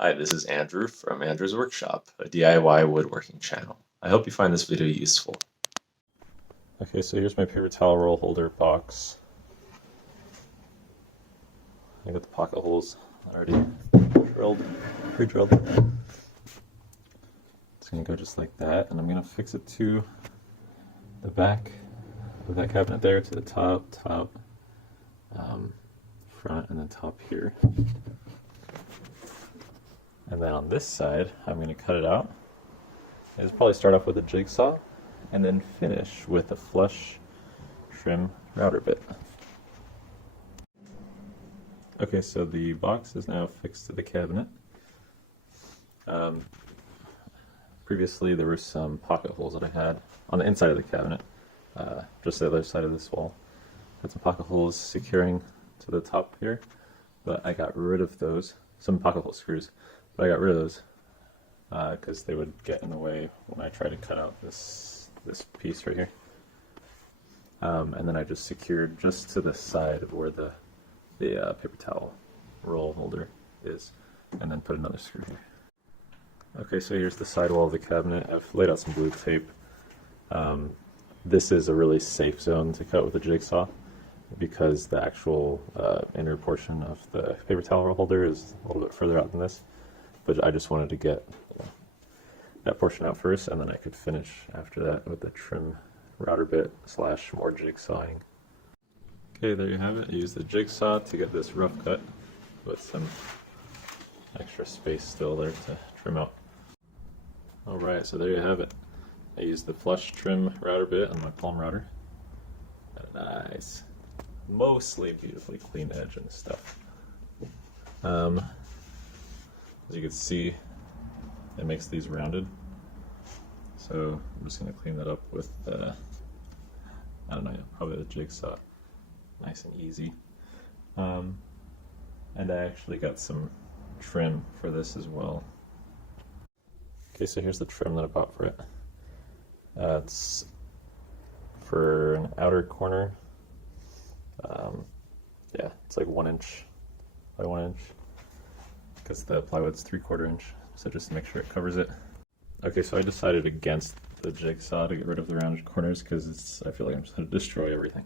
Hi, this is Andrew from Andrew's Workshop, a DIY woodworking channel. I hope you find this video useful. Okay, so here's my paper towel roll holder box. I got the pocket holes already pre-drilled. It's gonna go just like that, and I'm gonna fix it to the back of that cabinet there, to the top, front, and then top here. And then on this side, I'm going to cut it out. I'll probably start off with a jigsaw and then finish with a flush trim router bit. Okay, so the box is now fixed to the cabinet. Previously there were some pocket holes that I had on the inside of the cabinet, just the other side of this wall. Had some pocket holes securing to the top here, but I got rid of those. Some pocket hole screws, but I got rid of those because they would get in the way when I try to cut out this piece right here. And then I just secured just to the side of where the paper towel roll holder is, and then put another screw here. Okay, so here's the side wall of the cabinet. I've laid out some blue tape. This is a really safe zone to cut with a jigsaw because the actual inner portion of the paper towel roll holder is a little bit further out than this. But I just wanted to get that portion out first, and then I could finish after that with the trim router bit / more jigsawing. Okay, there you have it. I used the jigsaw to get this rough cut with some extra space still there to trim out. Alright, so there you have it. I used the flush trim router bit on my palm router. Got a nice, mostly beautifully clean edge and stuff. As you can see, it makes these rounded. So I'm just going to clean that up with, I don't know, probably the jigsaw. Nice and easy. And I actually got some trim for this as well. Okay, so here's the trim that I bought for it. It's for an outer corner. Yeah, it's like 1 inch by 1 inch, because the plywood's 3/4 inch, so just to make sure it covers it. Okay, so I decided against the jigsaw to get rid of the rounded corners because I feel like I'm just going to destroy everything.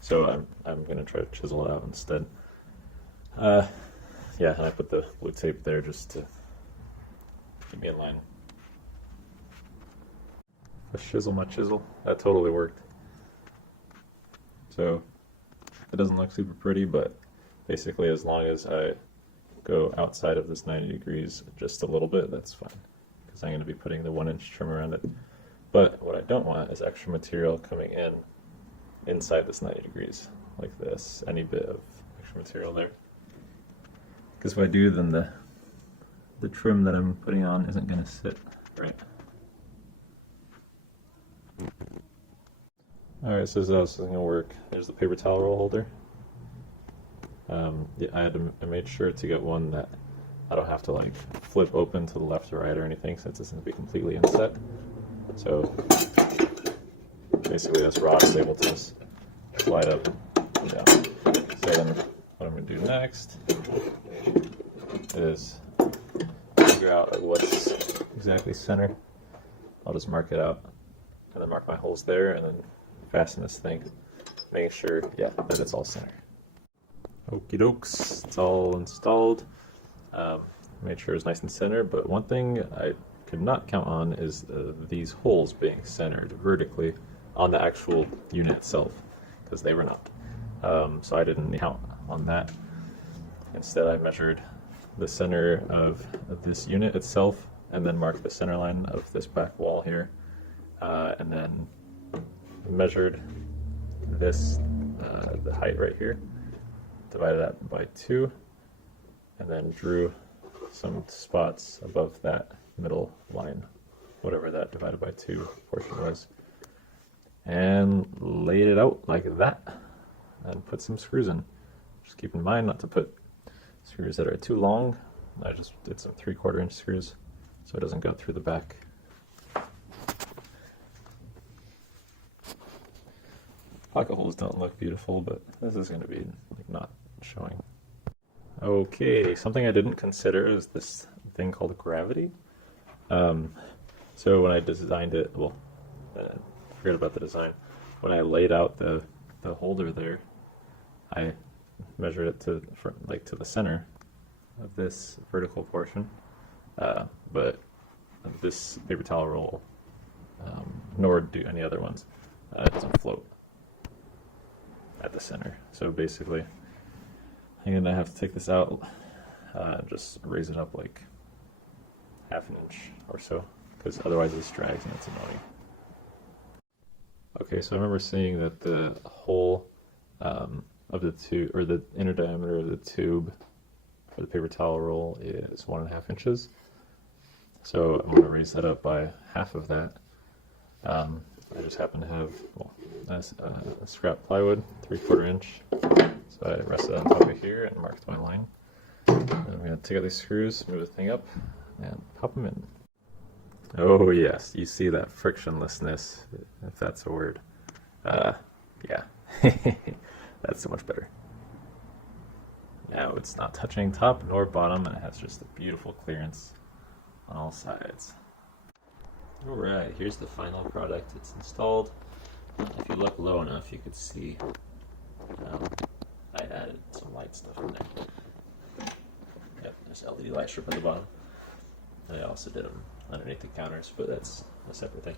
So I'm going to try to chisel it out instead. Yeah, and I put the blue tape there just to keep me in line. I chisel my chisel. That totally worked. So it doesn't look super pretty, but basically as long as I go outside of this 90 degrees just a little bit, that's fine, because I'm going to be putting the 1 inch trim around it. But what I don't want is extra material coming in inside this 90 degrees, like this, any bit of extra material there. Because if I do, then the trim that I'm putting on isn't going to sit right. Alright, so this is going to work. There's the paper towel roll holder. Yeah, I made sure to get one that I don't have to like flip open to the left or right or anything, since it's going to be completely inset. So basically this rod is able to just slide up and down. So then what I'm going to do next is figure out what's exactly center. I'll just mark it out and then mark my holes there, and then fasten this thing, making sure, yeah, that it's all center. Okie dokes, it's all installed. Made sure it's nice and center, but one thing I could not count on is these holes being centered vertically on the actual unit itself, because they were not. So I didn't count on that. Instead, I measured the center of this unit itself, and then marked the center line of this back wall here, and then measured this, the height right here, divided that by 2, and then drew some spots above that middle line, whatever that divided by 2 portion was, and laid it out like that, and put some screws in. Just keep in mind not to put screws that are too long. I just did some 3/4 inch screws so it doesn't go through the back. Pocket holes don't look beautiful, but this is going to be like not showing. Okay, something I didn't consider is this thing called gravity. Um, so when I designed it, well, forget about the design. When I laid out the holder there, I measured it like to the center of this vertical portion, but this paper towel roll, nor do any other ones, it doesn't float at the center. So basically, I'm gonna have to take this out and just raise it up like half an inch or so, because otherwise this drags and it's annoying. Okay, so I remember seeing that the hole of the tube, or the inner diameter of the tube for the paper towel roll is 1.5 inches. So I'm going to raise that up by half of that. I just happen to have a scrap plywood, 3/4 inch. So I rested on top of here and marked my line. And I'm going to take out these screws, move the thing up, and pop them in. Oh yes, you see that frictionlessness, if that's a word. Yeah, that's so much better. Now it's not touching top nor bottom, and it has just a beautiful clearance on all sides. Alright, here's the final product. It's installed. If you look low enough, you could see I added some light stuff in there. Yep, there's LED light strip at the bottom. And I also did them underneath the counters, but that's a separate thing.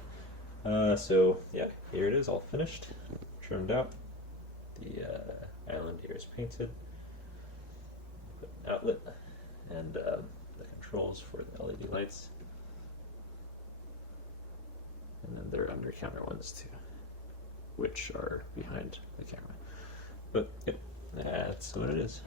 So yeah, here it is, all finished, trimmed out. The island here is painted, outlet, and the controls for the LED lights. And then there are under counter ones too, which are behind the camera. But yeah, that's what it is.